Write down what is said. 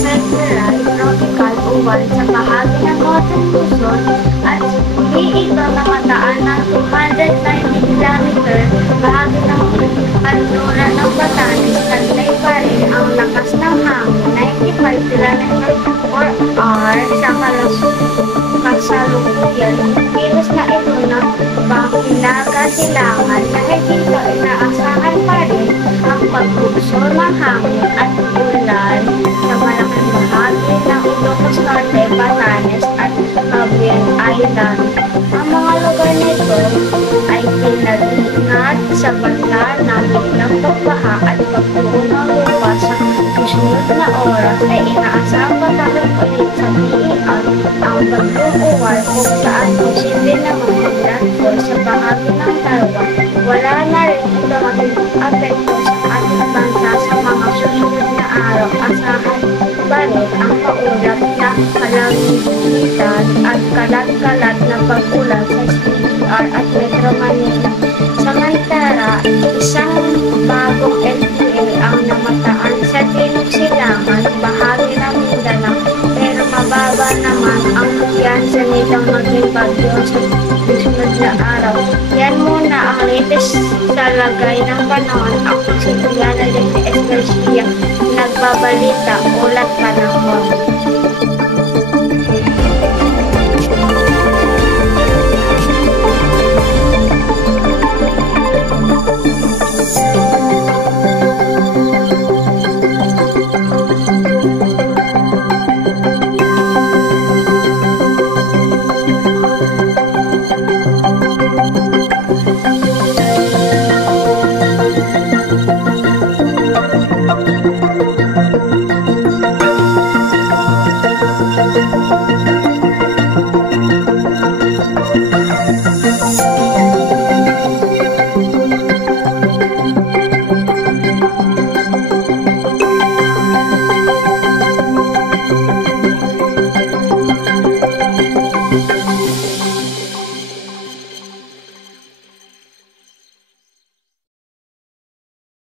Central Tropical Uwan sa bahagi ng Northern Luzon at hindi ito nakataan ng 290 km bahagi ng kanlura ng Batanes. Taglay pa rin ang lakas ng hangin 95 km per hour sa kasalukuyan. Kilos na ito ng Pangasilangan dahil dito inaasahan pa rin ang pagbuksol ng hangin at ulan sa malaking bahagi ng Ilocos Norte, Batanes at Cagayan Island. Ang mga lugar nito ay pinag-ingat sa banta ng biglang pagbaha at pagbuo ng lupa sa susunod na oras ay inaasahang patagal ulit sa PER ang pagbubuwal kung saan posible namang mag-landfall sa bahagi ng Taiwan. Wala na rin ito mag-apekto sa ating bansa sa mga susunod na araw. Asahan ba rin ang kaulap na kalamitan at kalat-kalat na pag-ulan sa CER at Metro Manila. Samantala, isang bagong LPA ang namataan sa Timog Silangan, bahagi ng Mindanao, pero mababa naman ang tiyansa nitong maging bagyo sa susunod na araw. Yan muna ang latest sa lagay ng panahon. Ako si Juliana de Garcia, nagbabalita, ulat panahon.